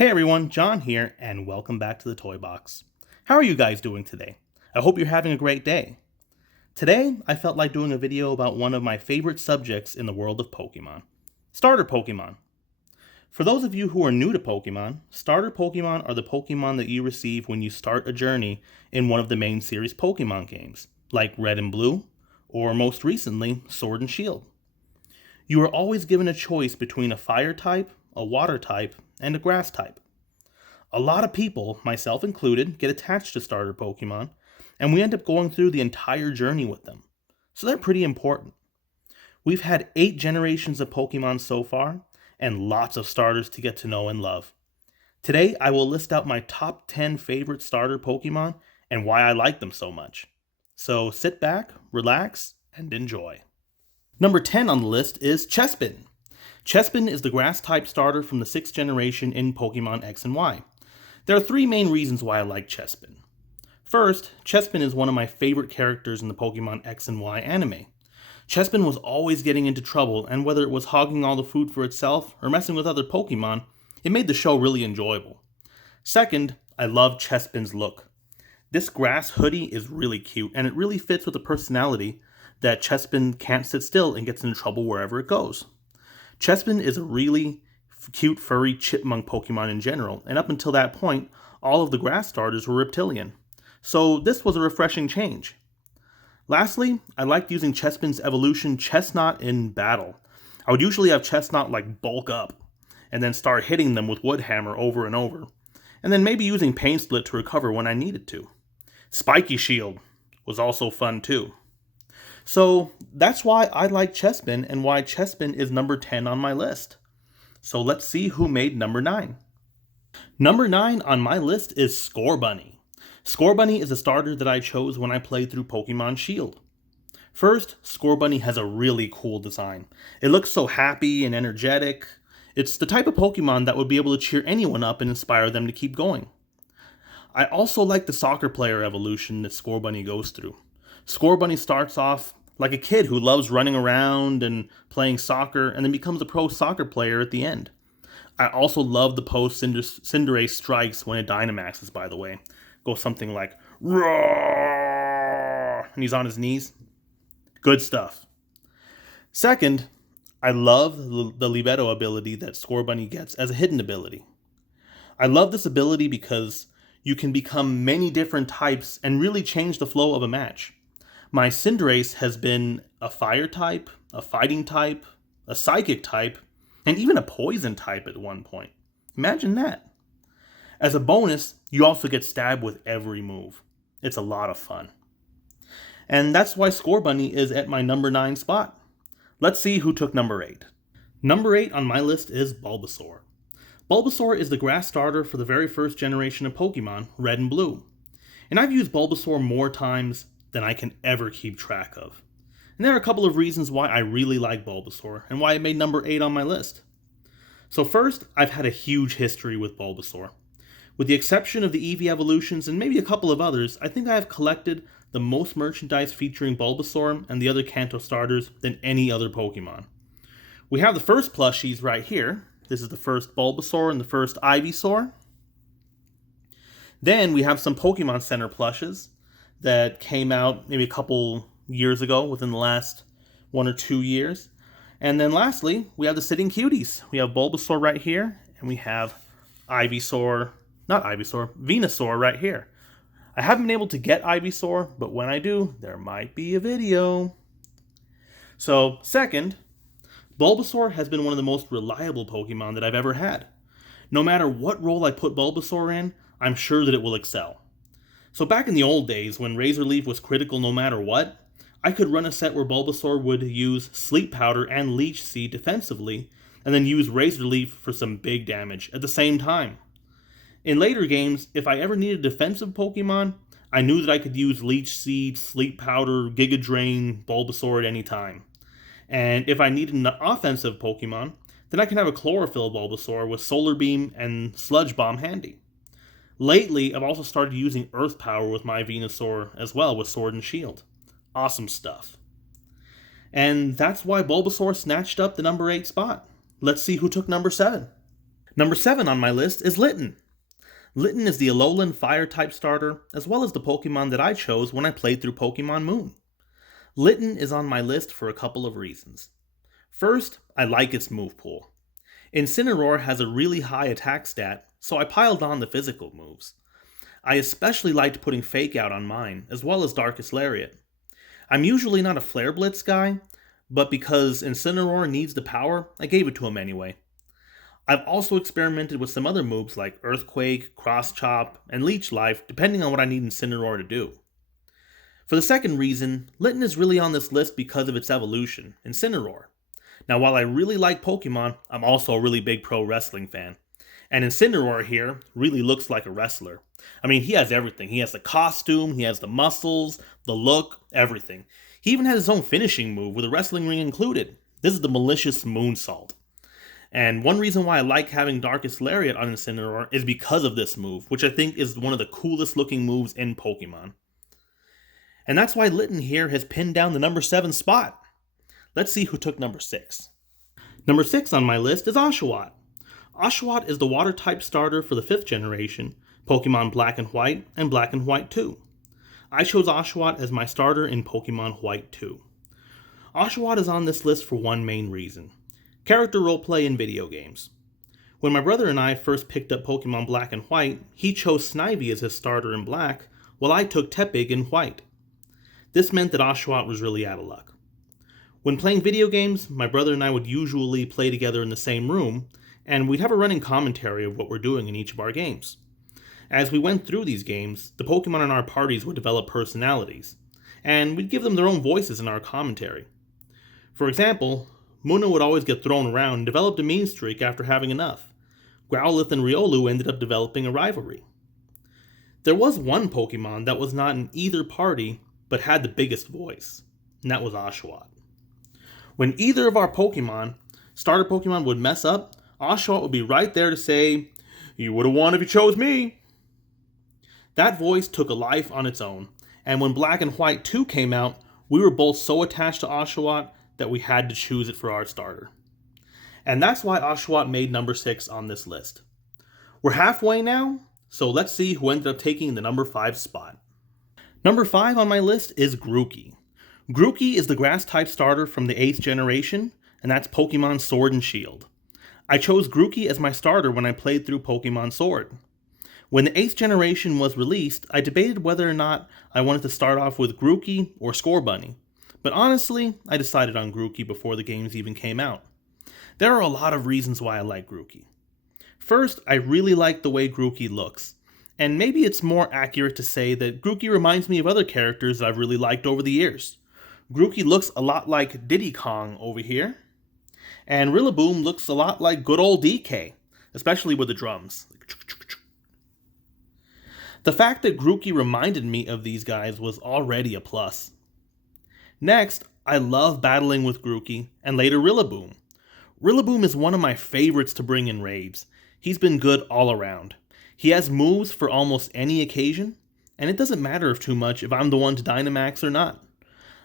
Hey everyone, John here, and welcome back to the Toy Box. How are you guys doing today? I hope you're having a great day. Today, I felt like doing a video about one of my favorite subjects in the world of Pokemon. Starter Pokemon. For those of you who are new to Pokemon, starter Pokemon are the Pokemon that you receive when you start a journey in one of the main series Pokemon games, like Red and Blue, or most recently, Sword and Shield. You are always given a choice between a fire type, a water type, and a grass type. A lot of people, myself included, get attached to starter Pokemon, and we end up going through the entire journey with them. So they're pretty important. We've had 8 generations of Pokemon so far, and lots of starters to get to know and love. Today, I will list out my top 10 favorite starter Pokemon and why I like them so much. So sit back, relax, and enjoy. Number 10 on the list is Chespin. Chespin is the grass-type starter from the 6th generation in Pokemon X and Y. There are 3 main reasons why I like Chespin. First, Chespin is one of my favorite characters in the Pokemon X and Y anime. Chespin was always getting into trouble, and whether it was hogging all the food for itself or messing with other Pokemon, it made the show really enjoyable. Second, I love Chespin's look. This grass hoodie is really cute, and it really fits with the personality that Chespin can't sit still and gets into trouble wherever it goes. Chespin is a really cute furry chipmunk Pokemon in general, and up until that point, all of the grass starters were reptilian. So this was a refreshing change. Lastly, I liked using Chespin's evolution Chestnut in battle. I would usually have Chestnut bulk up, and then start hitting them with Woodhammer over and over, and then maybe using Pain Split to recover when I needed to. Spiky Shield was also fun too. So that's why I like Chespin and why Chespin is number 10 on my list. So let's see who made number 9. Number 9 on my list is Scorebunny. Scorebunny is a starter that I chose when I played through Pokemon Shield. First, Scorebunny has a really cool design. It looks so happy and energetic. It's the type of Pokemon that would be able to cheer anyone up and inspire them to keep going. I also like the soccer player evolution that Scorebunny goes through. Scorebunny starts off like a kid who loves running around and playing soccer and then becomes a pro soccer player at the end. I also love the pose Cinderace strikes when it Dynamaxes, by the way. Goes something like, roar, and he's on his knees. Good stuff. Second, I love the Libetto ability that Scorebunny gets as a hidden ability. I love this ability because you can become many different types and really change the flow of a match. My Cinderace has been a fire type, a fighting type, a psychic type, and even a poison type at one point. Imagine that. As a bonus, you also get stabbed with every move. It's a lot of fun. And that's why Scorebunny is at my number 9 spot. Let's see who took number 8. Number 8 on my list is Bulbasaur. Bulbasaur is the grass starter for the very first generation of Pokemon, Red and Blue. And I've used Bulbasaur more times than I can ever keep track of. And there are a couple of reasons why I really like Bulbasaur and why it made number 8 on my list. So first, I've had a huge history with Bulbasaur. With the exception of the Eevee evolutions and maybe a couple of others, I think I have collected the most merchandise featuring Bulbasaur and the other Kanto starters than any other Pokemon. We have the first plushies right here. This is the first Bulbasaur and the first Ivysaur. Then we have some Pokemon Center plushes that came out maybe a couple years ago, within the last 1 or 2 years. And then lastly, we have the Sitting Cuties. We have Bulbasaur right here, and we have Venusaur right here. I haven't been able to get Ivysaur, but when I do, there might be a video. So, second, Bulbasaur has been one of the most reliable Pokemon that I've ever had. No matter what role I put Bulbasaur in, I'm sure that it will excel. So back in the old days, when Razor Leaf was critical no matter what, I could run a set where Bulbasaur would use Sleep Powder and Leech Seed defensively, and then use Razor Leaf for some big damage at the same time. In later games, if I ever needed a defensive Pokemon, I knew that I could use Leech Seed, Sleep Powder, Giga Drain, Bulbasaur at any time. And if I needed an offensive Pokemon, then I can have a Chlorophyll Bulbasaur with Solar Beam and Sludge Bomb handy. Lately, I've also started using Earth Power with my Venusaur as well with Sword and Shield. Awesome stuff. And that's why Bulbasaur snatched up the number 8 spot. Let's see who took number 7. Number 7 on my list is Litton. Litton is the Alolan Fire-type starter, as well as the Pokemon that I chose when I played through Pokemon Moon. Litton is on my list for a couple of reasons. First, I like its move pool. Incineroar has a really high attack stat, so I piled on the physical moves. I especially liked putting Fake Out on mine, as well as Darkest Lariat. I'm usually not a Flare Blitz guy, but because Incineroar needs the power, I gave it to him anyway. I've also experimented with some other moves like Earthquake, Cross Chop, and Leech Life, depending on what I need Incineroar to do. For the second reason, Litton is really on this list because of its evolution, Incineroar. Now, while I really like Pokemon, I'm also a really big pro wrestling fan. And Incineroar here really looks like a wrestler. I mean, he has everything. He has the costume, he has the muscles, the look, everything. He even has his own finishing move with a wrestling ring included. This is the Malicious Moonsault. And one reason why I like having Darkest Lariat on Incineroar is because of this move, which I think is one of the coolest looking moves in Pokemon. And that's why Litton here has pinned down the number 7 spot. Let's see who took number 6. Number 6 on my list is Oshawott. Oshawott is the Water-type starter for the 5th generation, Pokemon Black and White, and Black and White 2. I chose Oshawott as my starter in Pokemon White 2. Oshawott is on this list for one main reason: character roleplay in video games. When my brother and I first picked up Pokemon Black and White, he chose Snivy as his starter in Black, while I took Tepig in White. This meant that Oshawott was really out of luck. When playing video games, my brother and I would usually play together in the same room, and we'd have a running commentary of what we're doing in each of our games. As we went through these games, the Pokemon in our parties would develop personalities, and we'd give them their own voices in our commentary. For example, Munna would always get thrown around and developed a mean streak after having enough. Growlithe and Riolu ended up developing a rivalry. There was one Pokemon that was not in either party, but had the biggest voice, and that was Oshawott. When either of our starter Pokemon would mess up, Oshawott would be right there to say, "You would have won if you chose me." That voice took a life on its own, and when Black and White 2 came out, we were both so attached to Oshawott that we had to choose it for our starter. And that's why Oshawott made number 6 on this list. We're halfway now, so let's see who ended up taking the number 5 spot. Number 5 on my list is Grooky. Grooky is the Grass-type starter from the 8th generation, and that's Pokemon Sword and Shield. I chose Grooky as my starter when I played through Pokemon Sword. When the 8th generation was released, I debated whether or not I wanted to start off with Grooky or Scorebunny, but honestly, I decided on Grooky before the games even came out. There are a lot of reasons why I like Grooky. First, I really like the way Grooky looks, and maybe it's more accurate to say that Grooky reminds me of other characters that I've really liked over the years. Grooky looks a lot like Diddy Kong over here, and Rillaboom looks a lot like good old DK, especially with the drums. The fact that Grooky reminded me of these guys was already a plus. Next, I love battling with Grooky, and later Rillaboom. Rillaboom is one of my favorites to bring in raids. He's been good all around. He has moves for almost any occasion, and it doesn't matter too much if I'm the one to Dynamax or not.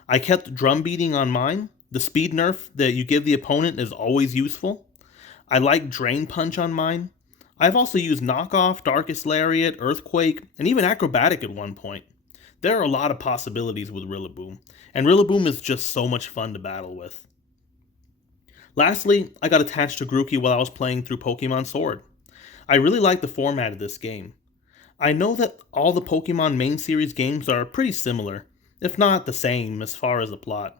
I kept drum beating on mine. The speed nerf that you give the opponent is always useful. I like Drain Punch on mine. I've also used Knockoff, Darkest Lariat, Earthquake, and even Acrobatic at one point. There are a lot of possibilities with Rillaboom, and Rillaboom is just so much fun to battle with. Lastly, I got attached to Grooky while I was playing through Pokemon Sword. I really like the format of this game. I know that all the Pokemon main series games are pretty similar, if not the same as far as the plot.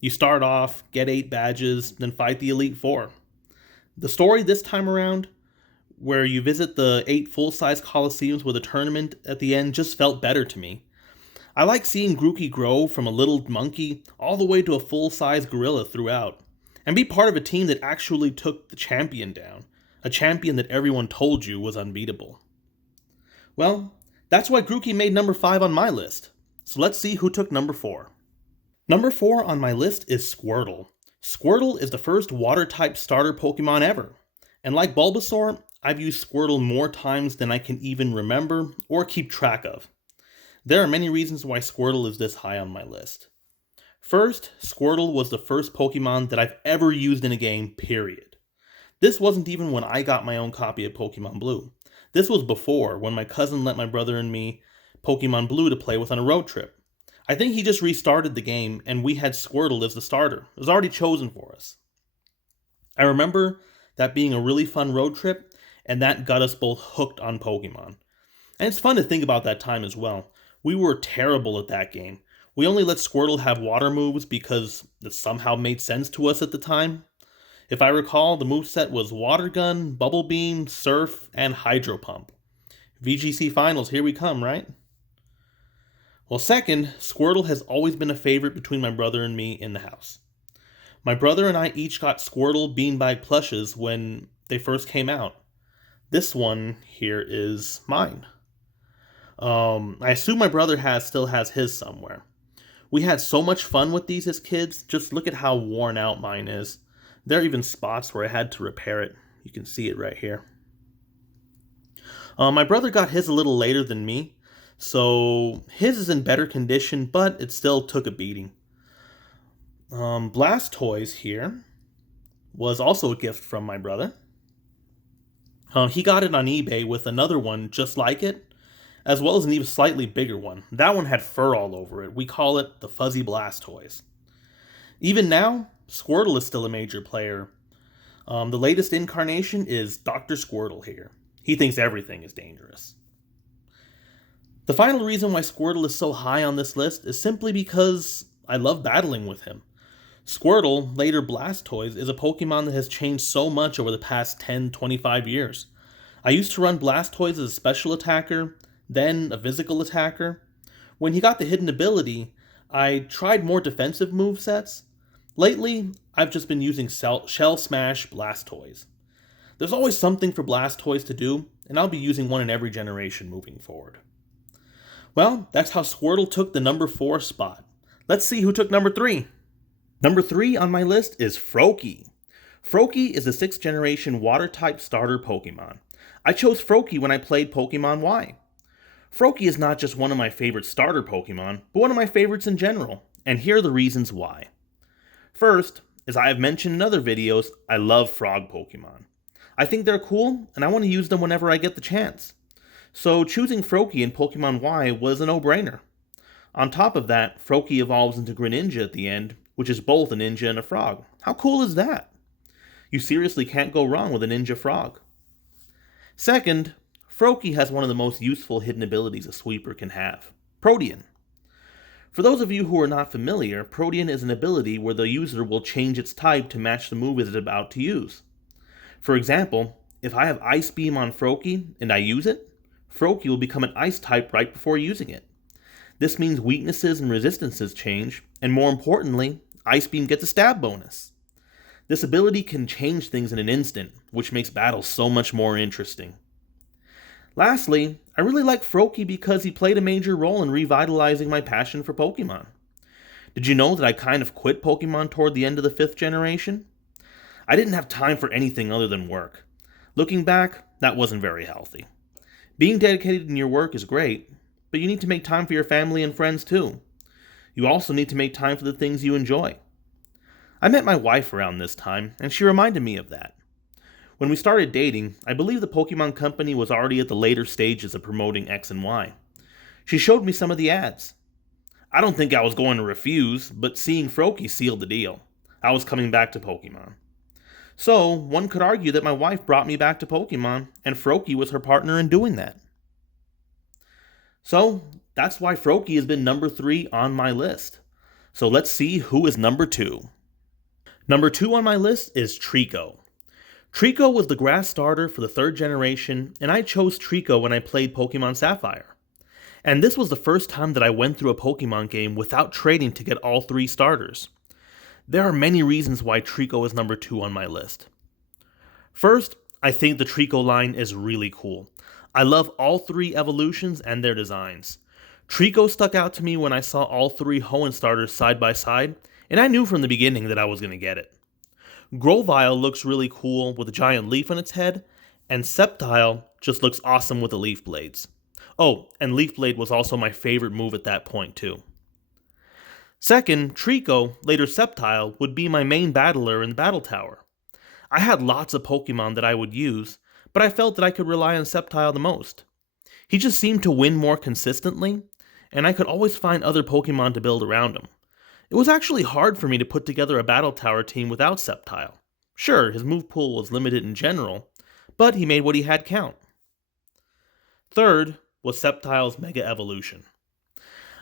You start off, get 8 badges, then fight the Elite Four. The story this time around, where you visit the 8 full-size Colosseums with a tournament at the end, just felt better to me. I like seeing Grooky grow from a little monkey all the way to a full-size gorilla throughout, and be part of a team that actually took the champion down, a champion that everyone told you was unbeatable. Well, that's why Grooky made number 5 on my list, so let's see who took number 4. Number 4 on my list is Squirtle. Squirtle is the first water-type starter Pokemon ever, and like Bulbasaur, I've used Squirtle more times than I can even remember or keep track of. There are many reasons why Squirtle is this high on my list. First, Squirtle was the first Pokemon that I've ever used in a game, period. This wasn't even when I got my own copy of Pokemon Blue. This was before, when my cousin let my brother and me Pokemon Blue to play with on a road trip. I think he just restarted the game, and we had Squirtle as the starter. It was already chosen for us. I remember that being a really fun road trip, and that got us both hooked on Pokemon. And it's fun to think about that time as well. We were terrible at that game. We only let Squirtle have water moves because it somehow made sense to us at the time. If I recall, the moveset was Water Gun, Bubble Beam, Surf, and Hydro Pump. VGC Finals, here we come, right? Well, second, Squirtle has always been a favorite between my brother and me in the house. My brother and I each got Squirtle beanbag plushes when they first came out. This one here is mine. I assume my brother still has his somewhere. We had so much fun with these as kids. Just look at how worn out mine is. There are even spots where I had to repair it. You can see it right here. My brother got his a little later than me, so his is in better condition, but it still took a beating. Blastoise here was also a gift from my brother. He got it on eBay with another one just like it, as well as an even slightly bigger one. That one had fur all over it. We call it the Fuzzy Blastoise. Even now, Squirtle is still a major player. The latest incarnation is Dr. Squirtle here. He thinks everything is dangerous. The final reason why Squirtle is so high on this list is simply because I love battling with him. Squirtle, later Blastoise, is a Pokemon that has changed so much over the past 10-25 years. I used to run Blastoise as a special attacker, then a physical attacker. When he got the hidden ability, I tried more defensive movesets. Lately, I've just been using Shell Smash Blastoise. There's always something for Blastoise to do, and I'll be using one in every generation moving forward. Well, that's how Squirtle took the number 4 spot. Let's see who took number 3. Number 3 on my list is Froki. Froki is a 6th generation water-type starter Pokemon. I chose Froki when I played Pokemon Y. Froki is not just one of my favorite starter Pokemon, but one of my favorites in general, and here are the reasons why. First, as I have mentioned in other videos, I love frog Pokemon. I think they're cool, and I want to use them whenever I get the chance. So choosing Froki in Pokemon Y was a no-brainer. On top of that, Froki evolves into Greninja at the end, which is both a ninja and a frog. How cool is that? You seriously can't go wrong with a ninja frog. Second, Froki has one of the most useful hidden abilities a sweeper can have, Protean. For those of you who are not familiar, Protean is an ability where the user will change its type to match the move it is about to use. For example, if I have Ice Beam on Froki and I use it, Froki will become an Ice type right before using it. This means weaknesses and resistances change, and more importantly, Ice Beam gets a stab bonus. This ability can change things in an instant, which makes battles so much more interesting. Lastly, I really like Froki because he played a major role in revitalizing my passion for Pokemon. Did you know that I kind of quit Pokemon toward the end of the 5th generation? I didn't have time for anything other than work. Looking back, that wasn't very healthy. Being dedicated in your work is great, but you need to make time for your family and friends too. You also need to make time for the things you enjoy. I met my wife around this time, and she reminded me of that. When we started dating, I believe the Pokemon Company was already at the later stages of promoting X and Y. She showed me some of the ads. I don't think I was going to refuse, but seeing Froki sealed the deal. I was coming back to Pokemon. So, one could argue that my wife brought me back to Pokemon, and Froki was her partner in doing that. So, that's why Froki has been number 3 on my list. So let's see who is number 2. Number 2 on my list is Trico. Trico was the grass starter for the 3rd generation, and I chose Trico when I played Pokemon Sapphire. And this was the first time that I went through a Pokemon game without trading to get all 3 starters. There are many reasons why Trico is number 2 on my list. First, I think the Trico line is really cool. I love all 3 evolutions and their designs. Trico stuck out to me when I saw all 3 Hoenn starters side by side, and I knew from the beginning that I was going to get it. Grovyle looks really cool with a giant leaf on its head, and Sceptile just looks awesome with the leaf blades. Oh, and Leaf Blade was also my favorite move at that point too. Second, Trico, later Sceptile, would be my main battler in the Battle Tower. I had lots of Pokemon that I would use, but I felt that I could rely on Sceptile the most. He just seemed to win more consistently, and I could always find other Pokemon to build around him. It was actually hard for me to put together a Battle Tower team without Sceptile. Sure, his move pool was limited in general, but he made what he had count. Third was Sceptile's Mega Evolution.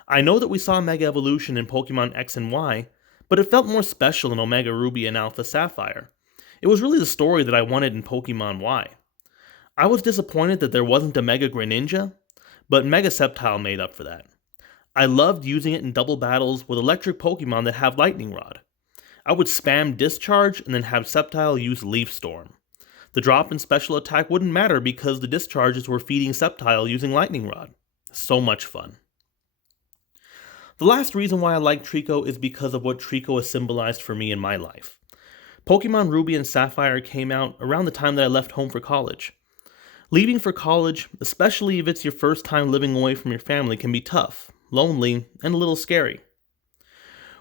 I know that we saw Mega Evolution in Pokemon X and Y, but it felt more special in Omega Ruby and Alpha Sapphire. It was really the story that I wanted in Pokemon Y. I was disappointed that there wasn't a Mega Greninja, but Mega Sceptile made up for that. I loved using it in double battles with electric Pokemon that have Lightning Rod. I would spam Discharge and then have Sceptile use Leaf Storm. The drop in special attack wouldn't matter because the discharges were feeding Sceptile using Lightning Rod. So much fun. The last reason why I like Trico is because of what Trico has symbolized for me in my life. Pokemon Ruby and Sapphire came out around the time that I left home for college. Leaving for college, especially if it's your first time living away from your family, can be tough, lonely, and a little scary.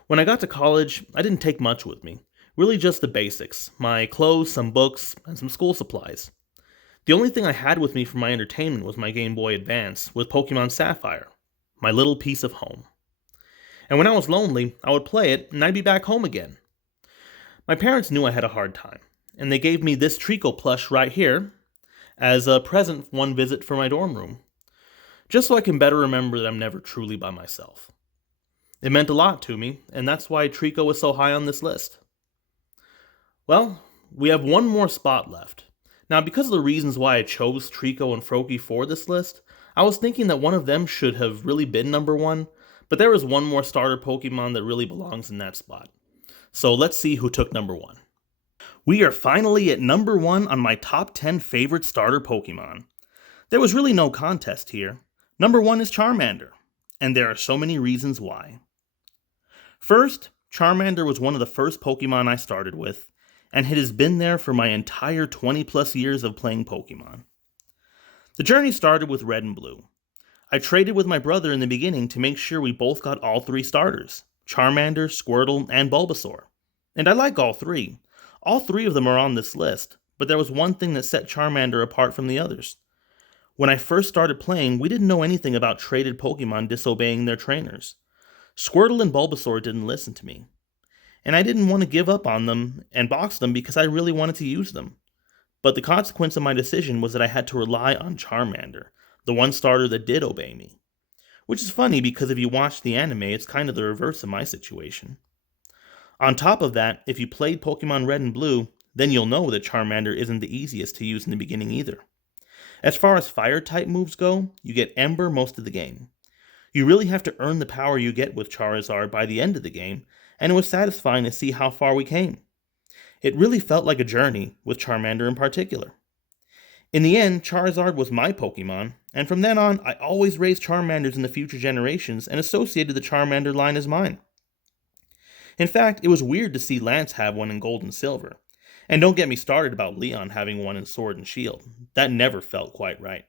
When I got to college, I didn't take much with me. Really just the basics, my clothes, some books, and some school supplies. The only thing I had with me for my entertainment was my Game Boy Advance with Pokemon Sapphire, my little piece of home. And when I was lonely, I would play it and I'd be back home again. My parents knew I had a hard time, and they gave me this Trico plush right here as a present for one visit for my dorm room, just so I can better remember that I'm never truly by myself. It meant a lot to me, and that's why Trico was so high on this list. Well, we have one more spot left. Now, because of the reasons why I chose Trico and Froki for this list, I was thinking that one of them should have really been number one, but there is one more starter Pokemon that really belongs in that spot. So let's see who took number one. We are finally at number one on my top 10 favorite starter Pokemon. There was really no contest here. Number one is Charmander, and there are so many reasons why. First, Charmander was one of the first Pokemon I started with, and it has been there for my entire 20 plus years of playing Pokemon. The journey started with Red and Blue. I traded with my brother in the beginning to make sure we both got all three starters, Charmander, Squirtle, and Bulbasaur. And I like all three. All three of them are on this list, but there was one thing that set Charmander apart from the others. When I first started playing, we didn't know anything about traded Pokemon disobeying their trainers. Squirtle and Bulbasaur didn't listen to me. And I didn't want to give up on them and box them because I really wanted to use them. But the consequence of my decision was that I had to rely on Charmander, the one starter that did obey me. Which is funny because if you watch the anime, it's kind of the reverse of my situation. On top of that, if you played Pokemon Red and Blue, then you'll know that Charmander isn't the easiest to use in the beginning either. As far as Fire-type moves go, you get Ember most of the game. You really have to earn the power you get with Charizard by the end of the game, and it was satisfying to see how far we came. It really felt like a journey, with Charmander in particular. In the end, Charizard was my Pokemon, and from then on, I always raised Charmanders in the future generations and associated the Charmander line as mine. In fact, it was weird to see Lance have one in Gold and Silver. And don't get me started about Leon having one in Sword and Shield. That never felt quite right.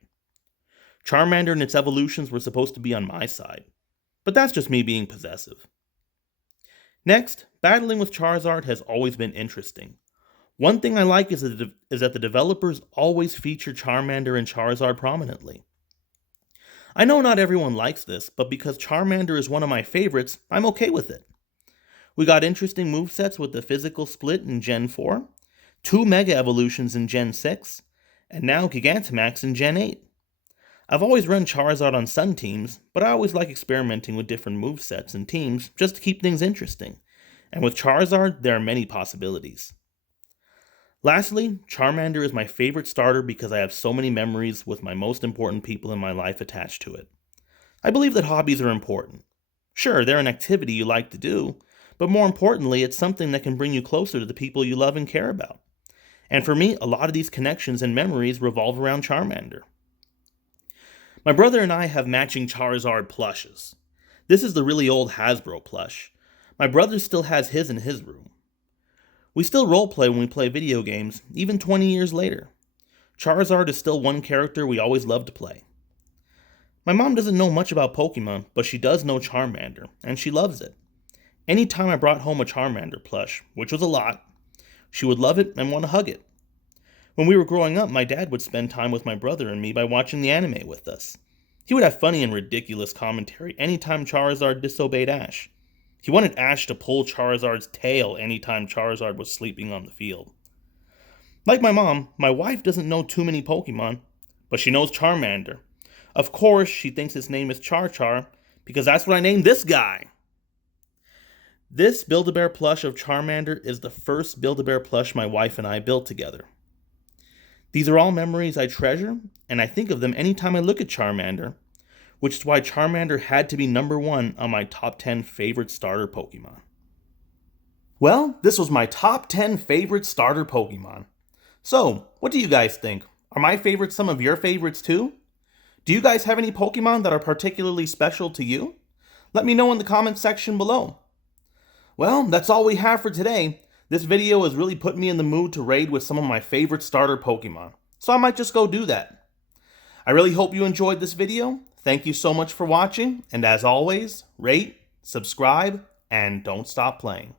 Charmander and its evolutions were supposed to be on my side. But that's just me being possessive. Next, battling with Charizard has always been interesting. One thing I like is that the developers always feature Charmander and Charizard prominently. I know not everyone likes this, but because Charmander is one of my favorites, I'm okay with it. We got interesting movesets with the physical split in Gen 4, 2 Mega Evolutions in Gen 6, and now Gigantamax in Gen 8. I've always run Charizard on Sun teams, but I always like experimenting with different movesets and teams just to keep things interesting. And with Charizard, there are many possibilities. Lastly, Charmander is my favorite starter because I have so many memories with my most important people in my life attached to it. I believe that hobbies are important. Sure, they're an activity you like to do, but more importantly, it's something that can bring you closer to the people you love and care about. And for me, a lot of these connections and memories revolve around Charmander. My brother and I have matching Charizard plushes. This is the really old Hasbro plush. My brother still has his in his room. We still roleplay when we play video games, even 20 years later. Charizard is still one character we always love to play. My mom doesn't know much about Pokemon, but she does know Charmander, and she loves it. Anytime I brought home a Charmander plush, which was a lot, She would love it and want to hug it. When we were growing up, my dad would spend time with my brother and me by watching the anime with us. He would have funny and ridiculous commentary anytime Charizard disobeyed Ash. He wanted Ash to pull Charizard's tail anytime Charizard was sleeping on the field. Like my mom, my wife doesn't know too many Pokemon, but she knows Charmander. Of course, she thinks his name is Char Char, because that's what I named this guy. This Build-A-Bear plush of Charmander is the first Build-A-Bear plush my wife and I built together. These are all memories I treasure, and I think of them anytime I look at Charmander, which is why Charmander had to be number 1 on my top 10 favorite starter Pokemon. Well, this was my top 10 favorite starter Pokemon. So, what do you guys think? Are my favorites some of your favorites too? Do you guys have any Pokemon that are particularly special to you? Let me know in the comments section below. Well, that's all we have for today. This video has really put me in the mood to raid with some of my favorite starter Pokemon, so I might just go do that. I really hope you enjoyed this video. Thank you so much for watching, and as always, rate, subscribe, and don't stop playing.